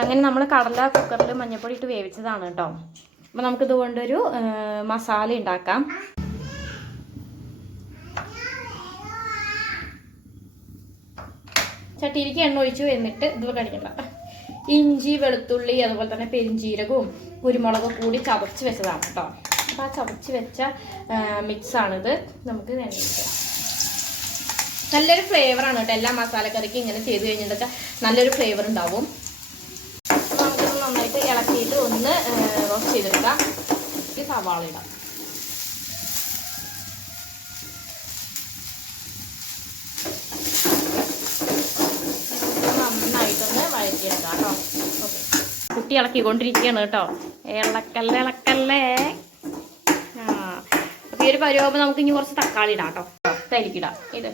അങ്ങനെ നമ്മൾ കടല കുക്കറിൽ മഞ്ഞപ്പൊടി ഇട്ട് വേവിച്ചതാണ് കേട്ടോ അപ്പോൾ നമുക്കിത് കൊണ്ടൊരു മസാല ഉണ്ടാക്കാം ചട്ടിയിലേക്ക് എണ്ണ ഒഴിച്ചു എന്നിട്ട് ഇത് കടിക്കണ്ട. ഇഞ്ചി വെളുത്തുള്ളി അതുപോലെ തന്നെ പെരിഞ്ചീരകവും കുരുമുളകും കൂടി ചതച്ച് വെച്ചതാണ് കേട്ടോ അപ്പോൾ ആ ചതച്ച് വെച്ച മിക്സാണിത്. നമുക്ക് വേണ്ടിയിട്ട് നല്ലൊരു ഫ്ലേവറാണ് കേട്ടോ എല്ലാ മസാലക്കറിക്കും ഇങ്ങനെ ചെയ്ത് കഴിഞ്ഞിട്ടൊക്കെ നല്ലൊരു ഫ്ലേവർ ഉണ്ടാവും ഇളക്കിയിട്ട് ഒന്ന് റോസ്റ്റ് ചെയ്തെടുക്കാം ഈ സവാള ഇടാം. നന്നായിട്ടൊന്ന് വഴറ്റിയെടുക്കാം കേട്ടോ. ഓക്കെ. കുട്ടി ഇളക്കിക്കൊണ്ടിരിക്കുകയാണ് കേട്ടോ. ഇളക്കല്ലേ ഇളക്കല്ലേ. ആ അപ്പോൾ ഈ ഒരു പരുവാകുമ്പോൾ നമുക്ക് ഇനി കുറച്ച് തക്കാളി ഇടാം കേട്ടോ. തരിക്കിടാം ഇത്.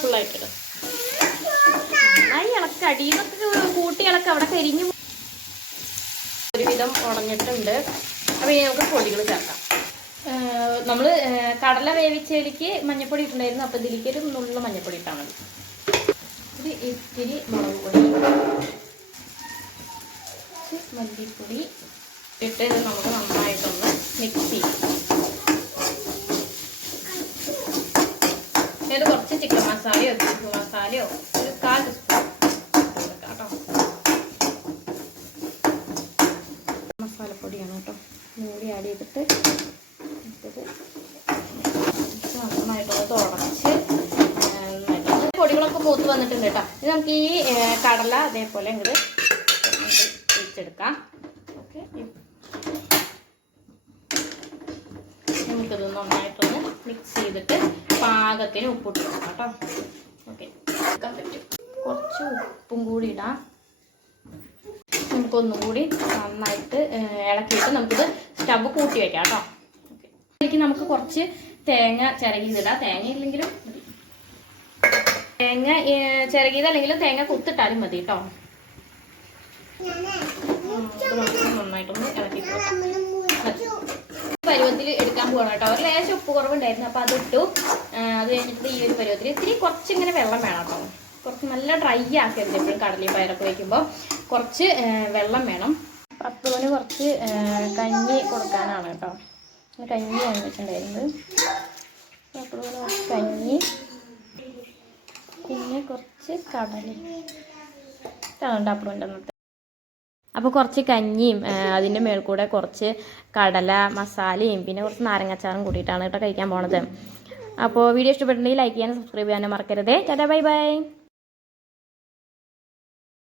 ഫുള്ളായിട്ടിടാം നന്നായി ഇളക്ക. അടിയിൽ നിന്നൊക്കെ ഇളക്ക അവിടെ കരിഞ്ഞു ഒരുവിധം ഉണങ്ങിയിട്ടുണ്ട്. അപ്പോൾ ഇനി നമുക്ക് പൊടികൾ ചേർക്കാം. നമ്മൾ കടല വേവിച്ചതിലേക്ക് മഞ്ഞപ്പൊടി ഇട്ടുണ്ടായിരുന്നു അപ്പോൾ ഇതിലേക്ക് ഒരു നുള്ള മഞ്ഞപ്പൊടി ഇട്ടാൽ മതി. ഇത് ഇത്തിരി മുളക് പൊടി. മല്ലിപ്പൊടി ഇട്ട് ഇത് നമുക്ക് നന്നായിട്ടൊന്ന് മിക്സ് ചെയ്യാം. ഇത് കുറച്ച് ചിക്കൻ മസാലയോ ബീഫ് മസാലയോ ഒരു കാൽ സ്പൂൺ കൊടുക്കാം കേട്ടോ മസാലപ്പൊടിയാണ് മൂടി ആഡ് ചെയ്തിട്ട് നന്നായിട്ടൊന്ന് തുടച്ച്. പൊടികളൊക്കെ മൂത്ത് വന്നിട്ടുണ്ട് കേട്ടോ. ഇത് നമുക്ക് ഈ കടല അതേപോലെ ഇങ്ങോട്ട് ഒഴിച്ചെടുക്കാം ഓക്കെ. നമുക്കിത് നന്നായിട്ടൊന്ന് മിക്സ് ചെയ്തിട്ട് പാകത്തിന് ഉപ്പിട്ട് കൊടുക്കാം കേട്ടോ. ഓക്കെ. എടുക്കാൻ പറ്റും. കുറച്ച് ഉപ്പും കൂടി ഇടാം. നമുക്കൊന്നും കൂടി നന്നായിട്ട് ഇളക്കിയിട്ട് നമുക്കിത് സ്റ്റവ് കൂട്ടി വെക്കാം കേട്ടോ. എനിക്ക് നമുക്ക് കുറച്ച് തേങ്ങ ചിരകിയതിടാം. തേങ്ങ ഇല്ലെങ്കിലും മതി. തേങ്ങ ചിരകിയതല്ലെങ്കിലും തേങ്ങ കുത്തിട്ടാലും മതി കേട്ടോ. നന്നായിട്ടൊന്ന് ഇളക്കി പരുവത്തിൽ എടുക്കാൻ പോകണം കേട്ടോ. ഒരു ലേശം ഉപ്പ് കുറവുണ്ടായിരുന്നു. അപ്പോൾ അതിട്ടു. അത് കഴിഞ്ഞിട്ട് ഈ ഒരു പരുവത്തിൽ ഇത്തിരി കുറച്ചിങ്ങനെ വെള്ളം വേണം കേട്ടോ. കുറച്ച് നല്ല ഡ്രൈ ആക്കരുത് എപ്പോഴും കടലി പയറൊക്കെ വയ്ക്കുമ്പോൾ കുറച്ച് വെള്ളം വേണം. പത്തുവിന് കുറച്ച് കഞ്ഞി കൊടുക്കാനാണ് കേട്ടോ. കഞ്ഞിയാണ് വെച്ചിട്ടുണ്ടായിരുന്നത്. പപ്പുവിന് കുറച്ച് കഞ്ഞി പിന്നെ കുറച്ച് കടല. ഇതാണ് അപ്പുവിന്റെ അന്നത്തെ. അപ്പോൾ കുറച്ച് കഞ്ഞിയും അതിന്റെ മേൽ കൂടെ കുറച്ച് കടല മസാലയും പിന്നെ കുറച്ച് നാരങ്ങച്ചാറും കൂട്ടിയിട്ടാണ് കേട്ടോ കഴിക്കാൻ പോണത്. അപ്പോൾ വീഡിയോ ഇഷ്ടപ്പെട്ടിട്ടുണ്ടെങ്കിൽ ലൈക്ക് ചെയ്യാനും സബ്സ്ക്രൈബ് ചെയ്യാനും മറക്കരുത്. Tata bye bye.